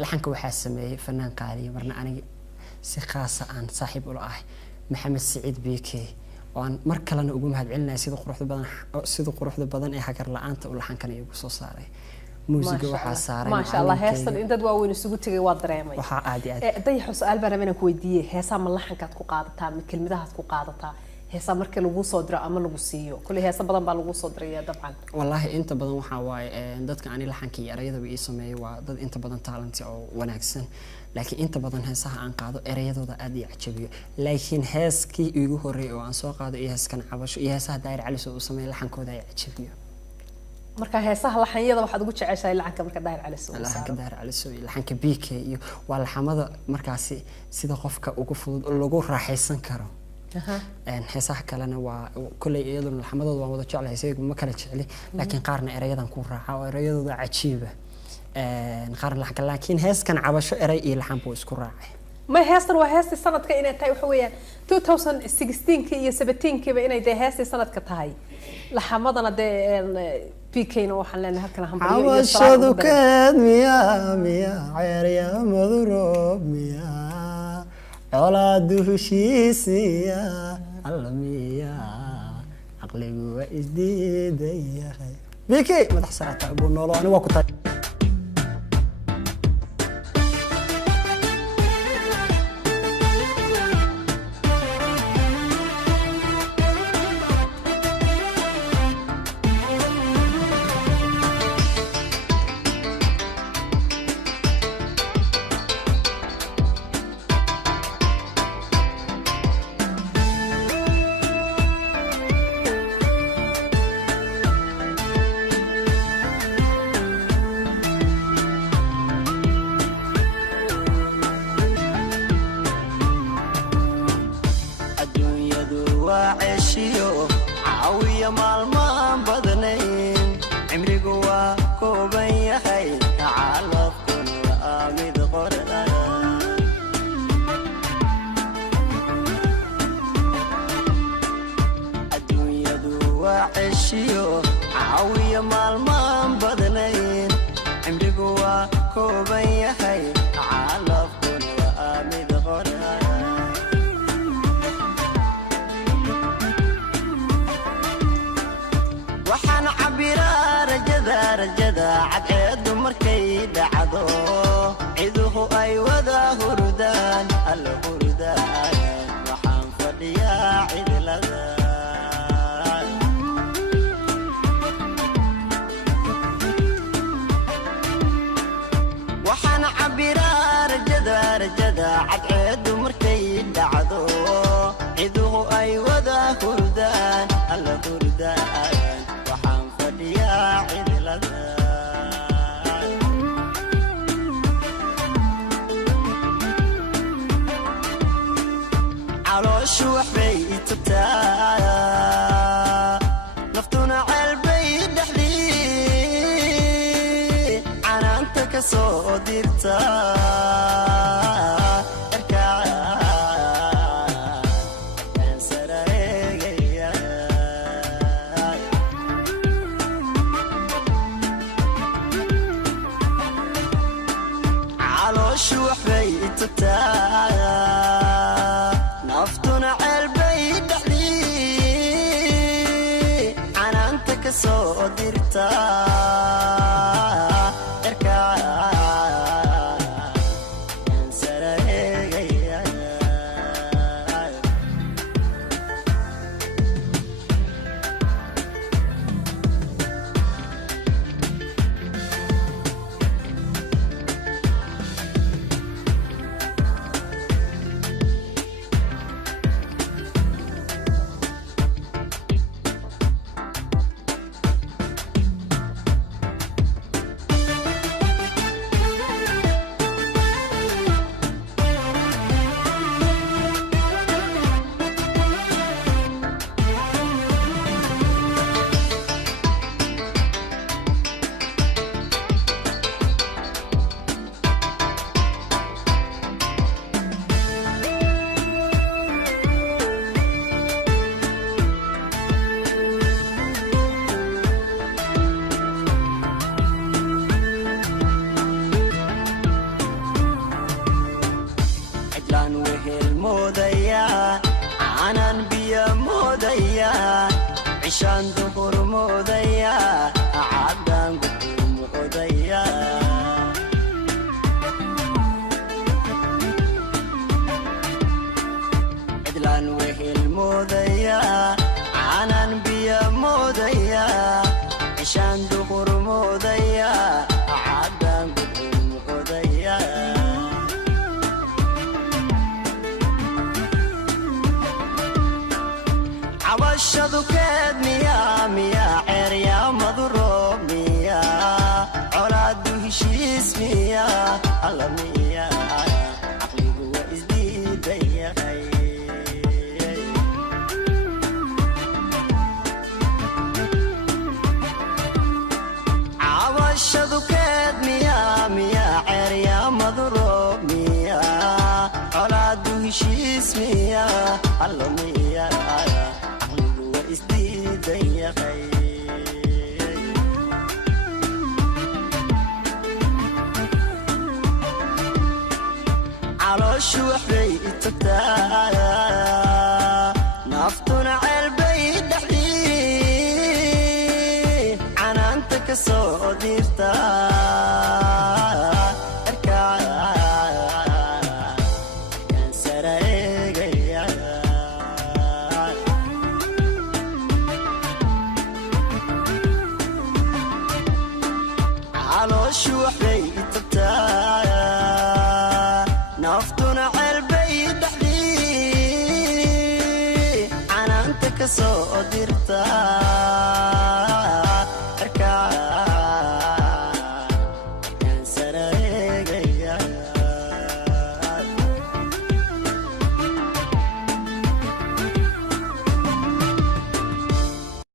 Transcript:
laxanka waxaa sameeyay fanaan qaaliyo marna aniga si khaas ah aan saaxiib u lahay maxamed Saciid Bike oo aan mar kalena ugu mahadcelinayo sida quruxda badan ee hagar la'aanta u laxankan igu soo saaray muusiga waxaa saaray ma sha Allah heestan inta waa weyn isugu tagay waa dareemay waxa aad iyo aad dayax su'aal baan rabaa inaan ku weydiiyay heesaa ma laxankaad ku qaadataa mid kelmadahaad ku qaadataa heesaa marka lagu soo diro ama lagu siiyo kulli heesa badan baa lagu soo diray dabcan wallahi inta badan waxa waaye dadka aan laxanka iyo erayada ii sameeyay waa dad inta badan talent oo wanaagsan laakiin inta badan heesaha aan qaado erayadooda aad ii cajabiyo laakiin heeskii igu horeeyay oo aan soo qaado iyo heeskan cabasho iyo heesaha daayir cali soo sameeyay laxankooda ay cajabiyo marka heesaha laxanyada waxaad ugu jeceshahay laxanka marka daayir cali soo laxanka daayir cali soo laxanka BK iyo waa laxamada markaasi sida qofka ugu fudud lagu raaxaysan karo heesaha kalena waa kulay iyaduna laxamadooda waan wada jeclahay saygu ma kala jecli laakiin qaarna erayadan ku raaxa oo erayadooda cajiiba qaarna laxanka laakiin heeskan cabasho eray iyo laxan buu isku raacay ma heestan waa heestii sanadka inay tahay waxa weeyaan 2016 iyo 17 ba inay tahay heestii sanadka tahay laxamadana BK-na waxaan leenahay halkan hambalyo iyo cabashadu keed miya ceeriya maduro miya colaadu heshiisiya allamiya aqligu waa isdiidayahay BK madax sarata abu noolo ani waa ku tahay ishaan duhur moodaya caddaan gudur moodaya cidlaan wehel moodaya canan biyo moodaya ishaan duhur moodaya caddaan gudur moodaya cabashadu keed miyaa ceeryaa maduroob miyaa colaadu heshiis miyaa alla miyaa caqligu waa isdiidan yahay cabashadu keed miyaa ceeryaa maduroob miyaa colaadu heshiis miyaa alla miyaa calooshu waxbay itagtaa naftuna ceelbay dhexdii canaanta ka soo diirta erkaan sara eegaya calooshu waxbay itagtaa naftuna ceelbay dhexdii canaanta ka soo dirta